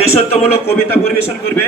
দেশত্বমূলক কবিতা পরিবেশন করবে।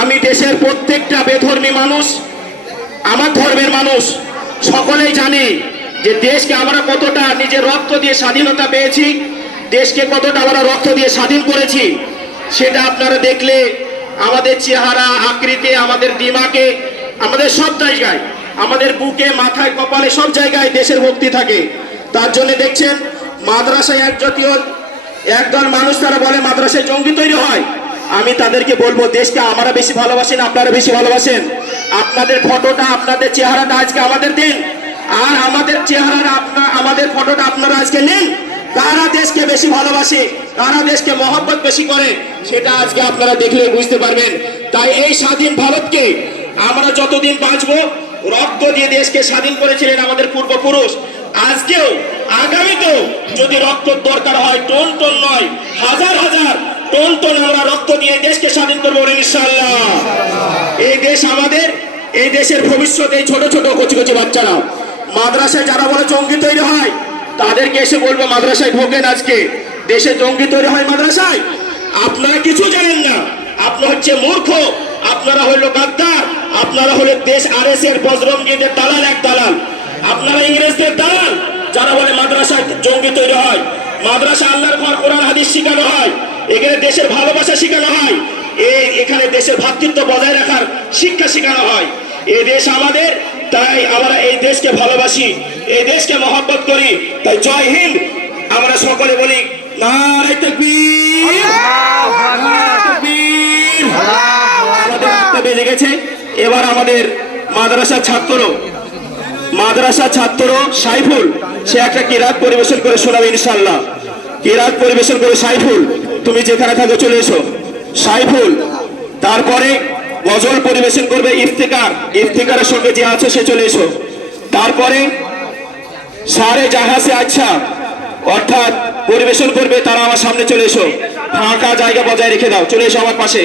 আমি দেশের প্রত্যেকটা বেধর্মী মানুষ, আমার ধর্মের মানুষ, সকলেই জানে যে দেশকে আমরা কতটা নিজের রক্ত দিয়ে স্বাধীনতা পেয়েছি, দেশকে কতটা আমরা রক্ত দিয়ে স্বাধীন করেছি, সেটা আপনারা দেখলে আমাদের চেহারা, আকৃতি, আমাদের দিমাকে, আমাদের সব জায়গায়, আমাদের বুকে, মাথায়, কপালে সব জায়গায় দেশের ভক্তি থাকে। তার জন্য দেখছেন, মাদ্রাসায় এক জাতীয় একদল মানুষ তারা বলে, মাদ্রাসায় জঙ্গি তৈরি হয়। আমি তাদেরকে বলব, দেশকে আমরা বেশি ভালোবাসেন, আপনারা বেশি ভালোবাসেন। আপনাদের ফটোটা, আপনাদের চেহারাটা আজকে আমাদের দিন। আর আমাদের চেহারার আপনার আমাদের ফটোটা আপনারা আজকে নিন। তারা দেশকে বেশি ভালোবাসে, কারা দেশকে মহব্বত বেশি করে, সেটা আজকে আপনারা দেখলে বুঝতে পারবেন। তাই এই স্বাধীন ভারতকে আমরা যতদিন বাঁচবো, রক্ত দিয়ে দেশকে স্বাধীন করেছিলেন আমাদের পূর্বপুরুষ। আজকেও, আগামীতেও যদি রক্ত দরকার হয়, টন টন নয়, হাজার হাজার টন টন আমরা রক্ত দিয়ে দেশকে স্বাধীন করব ইনশাল্লাহ এই দেশ আমাদের, এই দেশের ভবিষ্যৎ এই ছোট ছোট কচি কচি বাচ্চারা মাদ্রাসায় যারা বলে জঙ্গি তৈরি হয়, তাদেরকে এসে বলব মাদ্রাসায় ঢোকেন আজকে। দেশে জঙ্গি তৈরি হয় মাদ্রাসায়? আপনারা কিছু জানেন না। আপনার হচ্ছে মূর্খ আপনারা হলো গাদ্দার আপনারা হলো দেশ আর এস এর বজরঙ্গীদের দালাল এক দালাল। আপনারা ইংরেজদের দালাল, যারা বলে মাদ্রাসায় জঙ্গি তৈরি হয়, মাদ্রাসা আল্লাহর ঘর, কোরআন, হাদিস শেখানো হয়, এখানে দেশের ভালোবাসা শেখানো হয়, এই এখানে দেশের ভ্রাতৃত্ব বজায় রাখার শিক্ষা শেখানো হয়। এই দেশ আমাদের, তাই আমরা এই দেশকে ভালোবাসি, এই দেশকে মহব্বত করি, তাই জয় হিন্দ। আমরা সকলে বলি, নারায়ে তাকবীর। বেজে গেছে এবার আমাদের মাদ্রাসার ছাত্র, মাদ্রাসা ছাত্র সাইফুল, সে একটা কিরাত পরিবেশন করে শোনাবে ইনশাল্লাহ কিরাত পরিবেশন করে সাইফুল, তুমি যেখানে থাকো চলে এসো। সাইফুল, তারপরে গজল পরিবেশন করবে ইফতিকার, ইফতিকারের সঙ্গে যে আছে সে চলে এসো। তারপরে সারে জাহাজে আচ্ছা অর্থাৎ পরিবেশন করবে তারা আমার সামনে চলে এসো। ফাঁকা জায়গা বজায় রেখে দাও, চলে এসো আমার পাশে।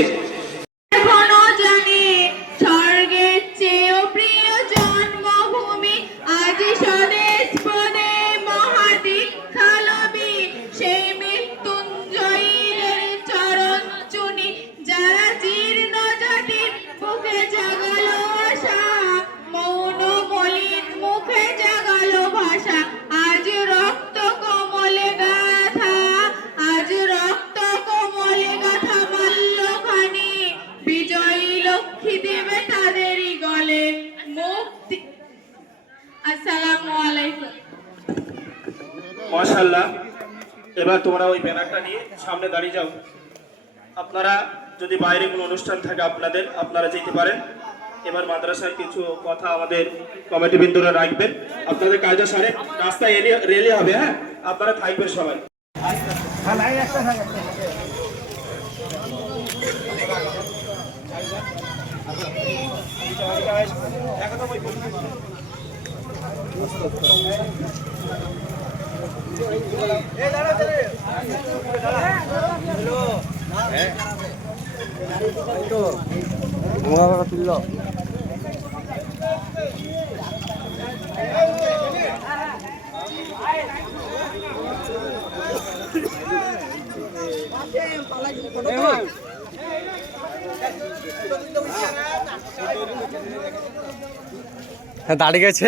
এবার তোমরা ওই ব্যানারটা নিয়ে সামনে দাঁড়িয়ে যাও। আপনারা যদি বাইরে কোনো অনুষ্ঠান থাকে আপনাদের, আপনারা যেতে পারেন। এবার মাদ্রাসায় কিছু কথা আমাদের কমিটি বিন্দুরা রাখবেন। আপনাদের কাজটা সারে, রাস্তায় রেলি হবে হ্যাঁ? আপনারা থাকবেন সবাই। তুললো হ্যাঁ দাঁড়িয়ে গেছে।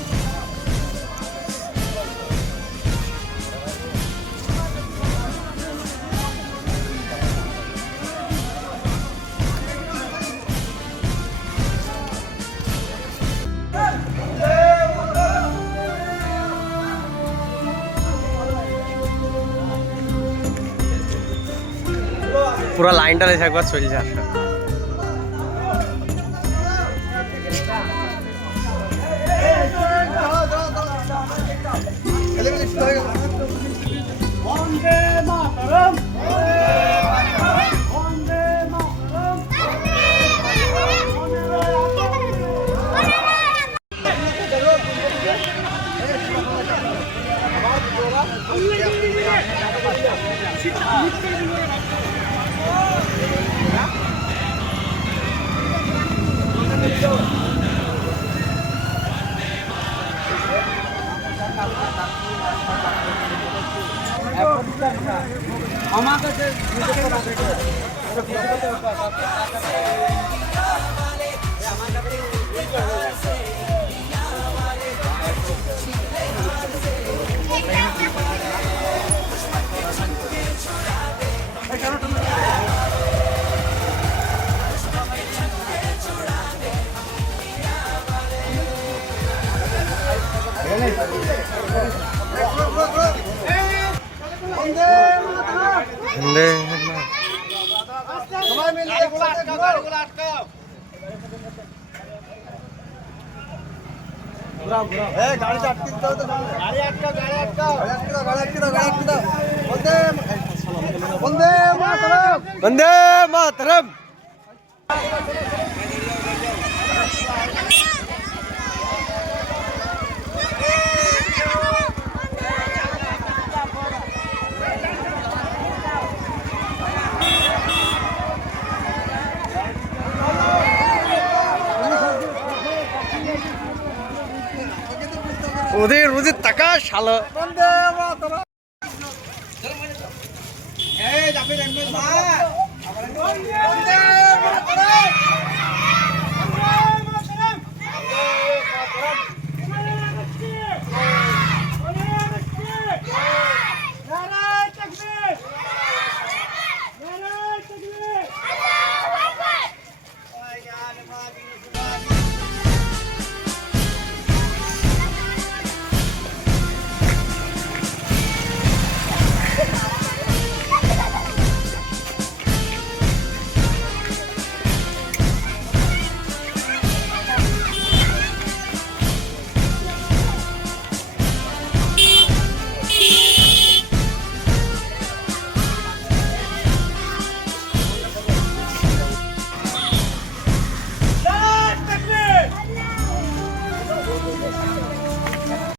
পুরো লাইনটা লেগে একবার চলছে আসা বন্দে মাতরম বন্দে আটকাও বন্দে মাতরম। বন্দে মাতরম। ওদের ওদের টাকা শালো। এই যাবে মা